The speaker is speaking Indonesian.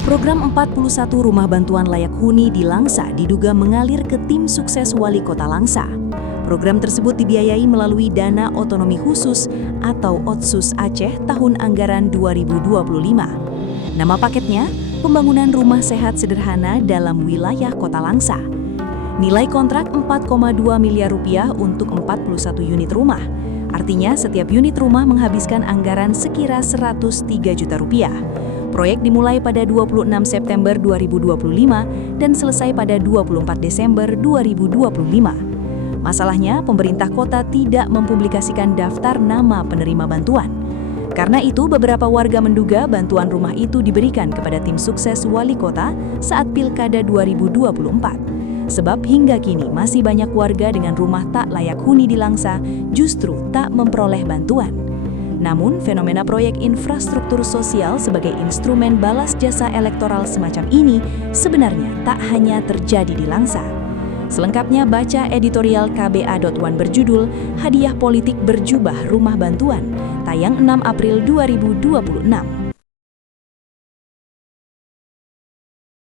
Program 41 Rumah Bantuan Layak Huni di Langsa diduga mengalir ke tim sukses Wali Kota Langsa. Program tersebut dibiayai melalui Dana Otonomi Khusus atau Otsus Aceh tahun anggaran 2025. Nama paketnya, Pembangunan Rumah Sehat Sederhana dalam Wilayah Kota Langsa. Nilai kontrak 4,2 miliar rupiah untuk 41 unit rumah. Artinya setiap unit rumah menghabiskan anggaran sekira 103 juta rupiah. Proyek dimulai pada 26 September 2025 dan selesai pada 24 Desember 2025. Masalahnya, pemerintah kota tidak mempublikasikan daftar nama penerima bantuan. Karena itu, beberapa warga menduga bantuan rumah itu diberikan kepada tim sukses Wali Kota saat Pilkada 2024. Sebab hingga kini masih banyak warga dengan rumah tak layak huni di Langsa justru tak memperoleh bantuan. Namun, fenomena proyek infrastruktur sosial sebagai instrumen balas jasa elektoral semacam ini sebenarnya tak hanya terjadi di Langsa. Selengkapnya baca editorial KBA.One berjudul Hadiah Politik Berjubah Rumah Bantuan, tayang 6 April 2026.